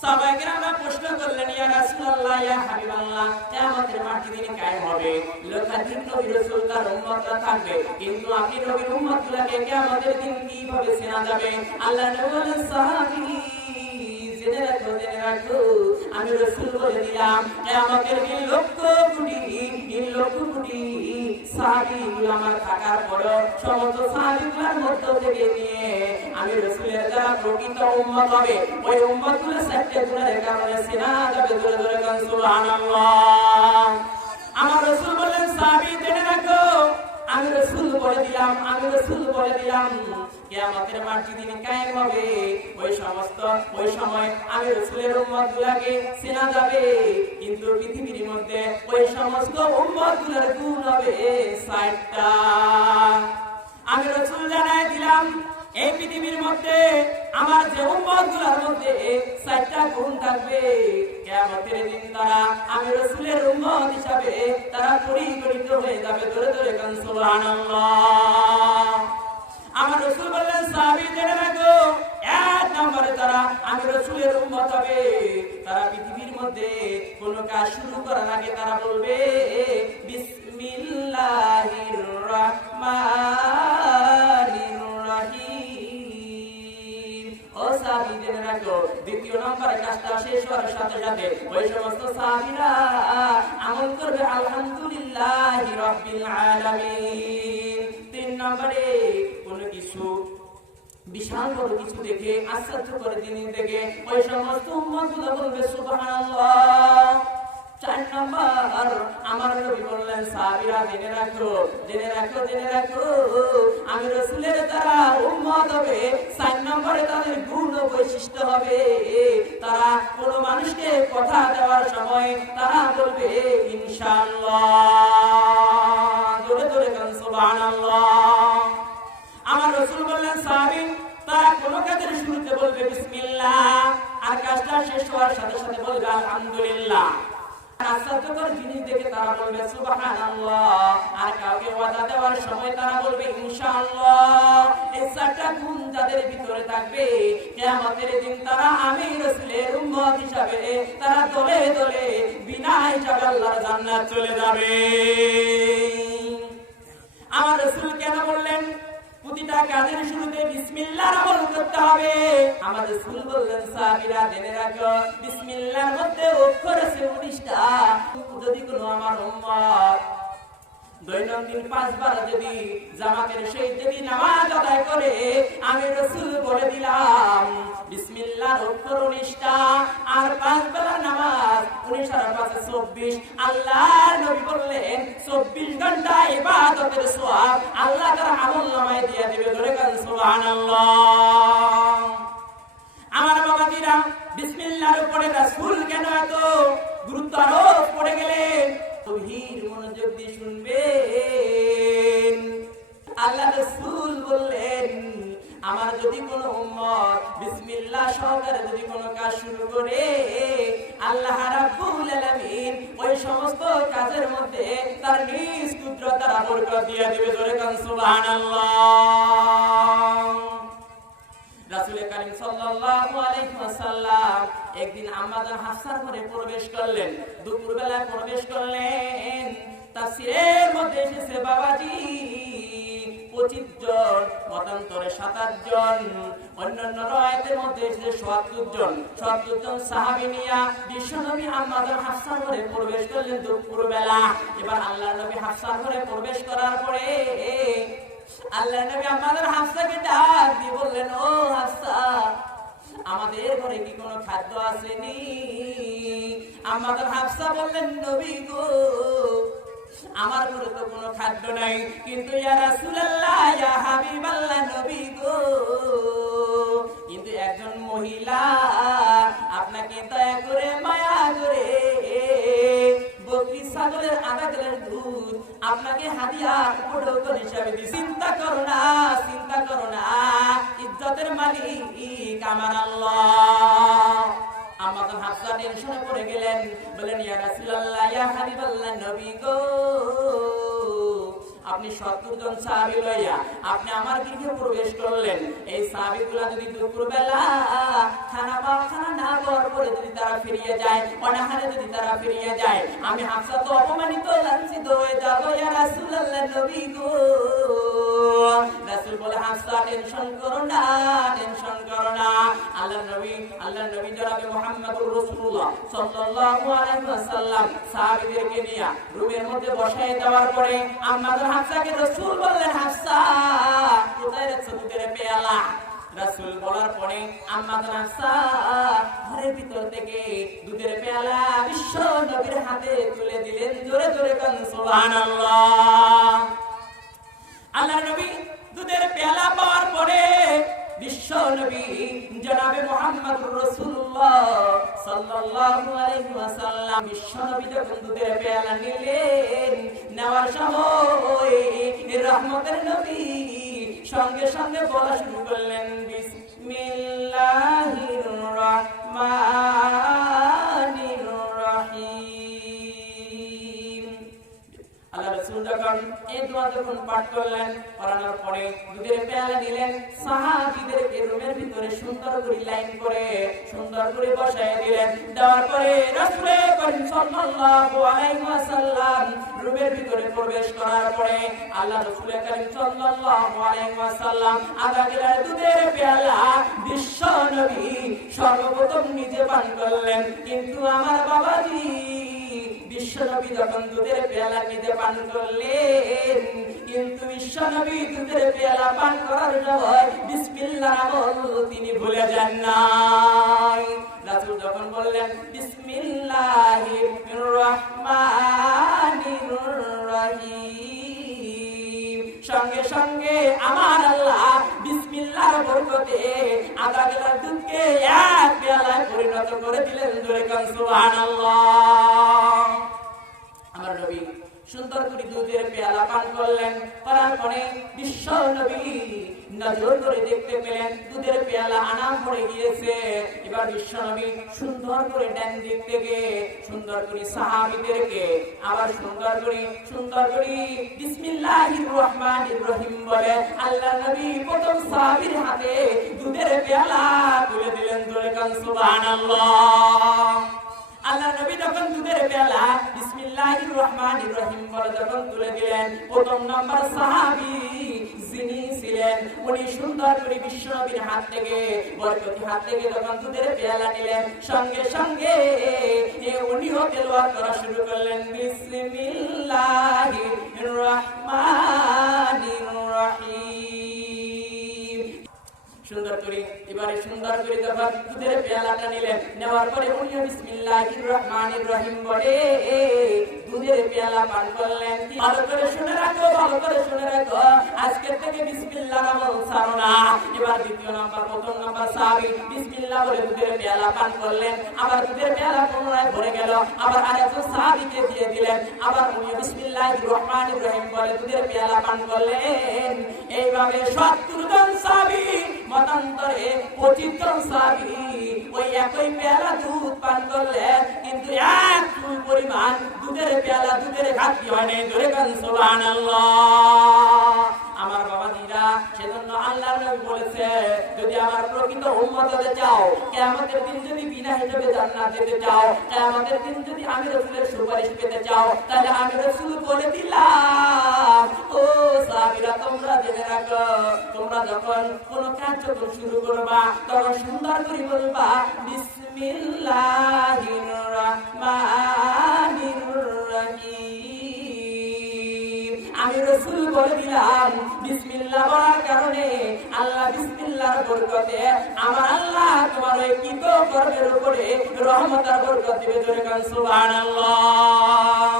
সাহাবায়ে কেরামরা প্রশ্ন করলেন, ইয়া রাসূলুল্লাহ, ইয়া হাবিবাল্লাহ, কিয়ামতের মাটি দিন কায়েম হবে, লক্ষাধিক নবী রাসূল তার উম্মতরা থাকবে, কিন্তু আপনি নবীর উম্মতগুলোকে কিয়ামতের দিন কিভাবে চেনা যাবে? আল্লাহ নবী বলেন, সাহাবী জেনে রাখো, আমি রাসূল বলে দিলাম, কিয়ামতের দিন লক্ষ কোটি সাহাবীগুলো আমার থাকার পরও সমস্ত সাহাবীগুলোর মধ্য থেকে নিয়ে আমি রাসূলের যারা প্রকৃত উম্মত হবে, ওই উম্মতগুলো সাথে গুণের কারণে চেনা যাবে। জোরে জোরে গান সুবহানাল্লাহ। আমার রাসূল বললেন, সাহাবী জেনে রাখো, আমি রাসূল বলে দিলাম কিয়ামতের মাটি দিন কায়েম হবে, ওই সময় আমি রাসূলের উম্মতগুলোকে চেনা যাবে, কিন্তু পৃথিবীর মধ্যে ওই সমস্ত উম্মতগুলোর গুণ হবে ৬০টা। আমি রাসূল জানাই দিলাম, এই পৃথিবীর মধ্যে আমার যে উম্মতগুলোর মধ্যে ৬০টা গুণ থাকবে, কিয়ামতের দিন তারা আমি রাসূলের উম্মত হিসাবে তারা পরিগণিত হয়ে যাবে। জোরে জোরে গান সুবহানাল্লাহ। আমার রাসূল বললেন, সাহাবী জেনে রাখো, এক নম্বরে তারা আমি রাসূলের উম্মত হবে, তারা পৃথিবীর মধ্যে কোনো কাজ শুরু করার আগে তারা বলবে বিসমিল্লাহির রাহমানির রাহিম। ও সাহাবী জেনে রাখো, দ্বিতীয় নম্বরে কাজটা শেষ হওয়ার সাথে সাথে ওই সমস্ত সাহাবীরা আমল করবে আলহামদুলিল্লাহি রাব্বিল আলামিন। তিন নম্বরে কোনো কিছু বিশাল বড় কিছু দেখে আশ্চর্য করে জিনিস দেখে ওই সমস্ত উম্মতগুলো বলবে সুবহানাল্লাহ। ৪ নম্বর আমার নবী বললেন, সাহাবীরা জেনে রাখো, আমি রাসূলের যারা উম্মত হবে ৪ নম্বরে তাদের গুণ ও বৈশিষ্ট্য হবে, তারা কোন মানুষকে কথা দেওয়ার সময় তারা বলবে ইনশাআল্লাহ। জোরে জোরে গান সুবহানাল্লাহ। আমার রাসূল বললেন, সাহাবী তারা কোন কাজের শুরুতে বলবে বিসমিল্লাহ, আর কাজটা শেষ হওয়ার সাথে সাথে বলবে আলহামদুলিল্লাহ। আশ্চর্যকর জিনিস দেখে তারা বলবে সুবহানাল্লাহ, আর কাউকে ওয়াদা দেওয়ার সময় তারা বলবে ইনশাআল্লাহ। এই ৪টা গুণ যাদের ভিতরে থাকবে, কিয়ামতের দিন তারা আমি রাসূলের উম্মত হিসাবে তারা দলে দলে বিনা হিসাবে আল্লাহর জান্নাত চলে যাবে। আমার রাসূল কেন বললেন প্রতিটা কাজের শুরুতে বিসমিল্লাহর আমল করতে হবে? আমার রাসূল বললেন, সাহাবীরা জেনে রাখো, বিসমিল্লাহর মধ্যে অক্ষর আছে ১৯টা। যদি কোনো আমার উম্মত দৈনন্দিন ৫ বার যদি জামাতের সহিত যদি নামাজ আদায় করে, আমি রাসূল বলে দিলাম বিসমিল্লাহর অক্ষর ১৯টা, আর ৫ বেলার নামাজ ১৯ আর ৫ ২৪। আল্লাহর নবী বললেন ২৪ ঘন্টা ইবাদতের সওয়াব আল্লাহ তাআলা আমলনামায় দিয়ে দিবে। ধরে গান সুবহানাল্লাহ। আমার বাবাজিরা, বিসমিল্লাহর উপরে রাসূল কেন এত গুরুত্ব আরোপ করে গেলেন? গভীর মনোযোগ দিয়ে শুনবেন। আল্লাহ রাসূল বললেন, আমার যদি কোনো উম্মত বিসমিল্লাহ সহকারে যদি কোনো কাজ শুরু করে, আল্লাহ রাব্বুল আলামিন ওই সমস্ত কাজের মধ্যে তার নিজ কুদরত দ্বারা বরকত দিয়ে দিবে। জোরে গান সুবহানাল্লাহ। রাসূল কারীম সাল্লাল্লাহু আলাইহি ওয়াসাল্লাম একদিন আম্মাজান হাফসার ঘরে প্রবেশ করলেন, দুপুরবেলা প্রবেশ করলেন। তাফসীরের মধ্যে এসেছে বাবাজি 25 জন, মতান্তরে 27 জন, অন্যান্য রওয়ায়াতের মধ্যে এসেছে ৭৭ জন সাহাবী নিয়া বিশ্বনবী আম্মাজান হাফসার ঘরে প্রবেশ করলেন দুপুরবেলা। এবার আল্লাহর নবী হাফসার ঘরে প্রবেশ করার পরে আল্লাহ নবী আমাদের হাফসাকে ডাক দিয়ে বললেন, ও হাফসা, আমাদের ঘরে কি কোনো খাদ্য আসেনি? আমাদের হাফসা বললেন, নবী গো, আমার ঘরে তো কোনো খাদ্য নাই, কিন্তু ইয়া রাসূলুল্লাহ, ইয়া হাবিবাল্লাহ, নবী গো, কিন্তু একজন মহিলা আপনাকে দয়া করে মায়া করে বকরি ছাগলের আধা গ্লাস দুধ আপনাকে হাদিয়া উপঢৌকন হিসাবে দিই। চিন্তা করো না, ইজ্জতের মালিক আমার আল্লাহ। আমাদের হাফসা টেনশনে পড়ে গেলেন, বলেন, ইয়া রাসূলুল্লাহ, ইয়া হাবিবাল্লাহ, নবী গো, আপনি 70 জন সাহাবী লইয়া আপনি আমার গৃহে প্রবেশ করলেন। এই সাহাবীগুলা যদি দুপুরবেলা খানা না খাওয়ার পরে যদি তারা ফিরিয়ে যায়, অনাহারে যদি তারা ফিরিয়ে যায়, আমি হাফসা তো অপমানিত লাঞ্ছিত হয়ে যাব। ইয়া রাসূলুল্লাহ, নবী গো। রাসূল বলে, হাফসা টেনশন করো না, টেনশন করো না। আল্লাহর নবী জনাবে মুহাম্মদুর রাসূলুল্লাহ সাল্লাল্লাহু আলাইহি ওয়াসাল্লাম সাহাবীদেরকে নিয়ে রুমের মধ্যে বসায় দেওয়ার পরে আম্মাজান হাফসাকে রাসূল বললেন, হাফসা কোথায় রেখেছো দুধের পেয়ালা? রাসূল বলার পরে আম্মাজান হাফসা ঘরের ভিতর থেকে দুধের পেয়ালা বিশ্ব নবীর হাতে তুলে দিলেন। জোরে জোরে কান সুবহানাল্লাহ। আল্লাহর নবী দুধের পেয়ালা পাওয়ার পরে বিশ্ব নবী জনাবে মুহাম্মদুর রাসূলুল্লাহ সাল্লাল্লাহু আলাইহি ওয়াসাল্লাম বিশ্ব নবী যখন দুধের পেয়ালা নিলেন, নেওয়ার সময় রহমতের নবী সঙ্গে সঙ্গে বলা শুরু করলেন, বিসমিল্লাহির রহমানির রহিম। আল্লাহ রাসূল যখন এই দোয়া পাঠ করলেন, পড়ানোর পরে দুধের পেয়ালা নিলেন, সাহাবীদেরকে রুমের ভিতরে সুন্দর করে লাইন করে সুন্দর করে বসায় দিলেন। দেওয়ার পরে রাসূল করিম সাল্লাল্লাহু আলাইহি ওয়াসাল্লাম রুমের ভিতরে প্রবেশ করার পরে আল্লাহ রাসূল করিম সাল্লাল্লাহু আলাইহি ওয়াসাল্লাম আধা গ্লাস দুধের পেয়ালা বিশ্ব নবী সর্বপ্রথম নিজে পান করলেন। কিন্তু আমার বাবাজি বিশ্বনবী যখন দুধের পেয়ালা নিজে পান করলেন, কিন্তু বিশ্বনবী দুধের পেয়ালা পান করার সময় বিসমিল্লাহ বলতে তিনি ভুলে যান নাই। রাসূল যখন বললেন বিসমিল্লাহির রহমানির রহিম, সঙ্গে সঙ্গে আমার আল্লাহ বিসমিল্লাহর বরকতে আধা গ্লাস দুধকে এক পেয়ালায় পরিণত করে দিলেন। জোরে কান সুবহানাল্লাহ। আমার নবী সুন্দর করে দুধের পেয়ালা পান করলেন। করার পরে বিশ্ব নবী নজর করে দেখতে পেলেন দুধের পেয়ালা আনা পড়ে গিয়েছে। এবার বিশ্ব নবী সুন্দর করে ডান দিক থেকে সুন্দর করে সাহাবীদেরকে আবার সুন্দর করে বিসমিল্লাহির রহমানির রহিম বলে আল্লাহ নবী প্রথম সাহাবীর হাতে দুধের পেয়ালা তুলে দিলেন। জোরে কান সুবহানাল্লাহ। আল্লাহ নবী যখন দুধের পেয়ালা বিসমিল্লাহির রহমানির রহিম বলে যখন তুলে দিলেন, প্রথম নাম্বার সাহাবী যিনি ছিলেন উনি সুন্দর করে বিশ্ব নবীর হাত থেকে বরকতি হাত থেকে যখন দুধের পেয়ালা নিলেন, সঙ্গে সঙ্গে উনিও তেলাওয়াত করা শুরু করলেন, বিসমিল্লাহির রহমানির রহিম। সুন্দর করে যখন দুধের পেয়ালাটা নিলেন, নেওয়ার পরে উনিও বিসমিল্লাহির রহমানির রহিম বলে দুধের পেয়ালা পান করলেন। ভালো করে শুনে রাখো, আজকের থেকে বিসমিল্লাহ বল ছাড়ো না। এবার দ্বিতীয় নাম্বার, প্রথম নাম্বার সাহাবী বিসমিল্লাহ বলে দুধের পেয়ালা পান করলেন। আবার দুধের পেয়ালা পুনরায় ভরে গেল, আবার আরেকজন সাহাবীকে দিয়ে দিলেন। আবার উনিও বিসমিল্লাহির রহমানির রহিম বলে দুধের পেয়ালা পান করলেন। এইভাবে 70 জন সাহাবী, মতান্তরে 25 জন সাহাবী ওই একই পেয়ালা দুধ পান করলেন, কিন্তু এক চুল পরিমাণ দুধের পেয়ালা দুধের ঘাটতি হয় নাই। জোরে কান সুবহানাল্লাহ। আমার বাবাজিরা, সেজন্য আল্লাহর নবী বলেছে, যদি আমার প্রকৃত উম্মত হতে চাও, কিয়ামতের দিন যদি বিনা হিসাবে জান্নাত যেতে চাও, কিয়ামতের দিন যদি আমি রাসূলের সুপারিশ পেতে চাও, তাহলে আমি রাসূল বলে দিলাম, ও সাহাবীরা তোমরা জেনে রাখো, তোমরা যখন কোনো কাজ যখন শুরু করবা তখন সুন্দর করে বলবা বিসমিল্লাহির রহমানির রহিম। আমি রাসূল বলে দিলাম, বিসমিল্লাহ বলার কারণে আল্লাহ বিসমিল্লাহর বরকতে আমার আল্লাহ তোমার ওই কৃত কর্মের উপরে রহমত আর বরকত দিবে। জোরে কান সুবহানাল্লাহ।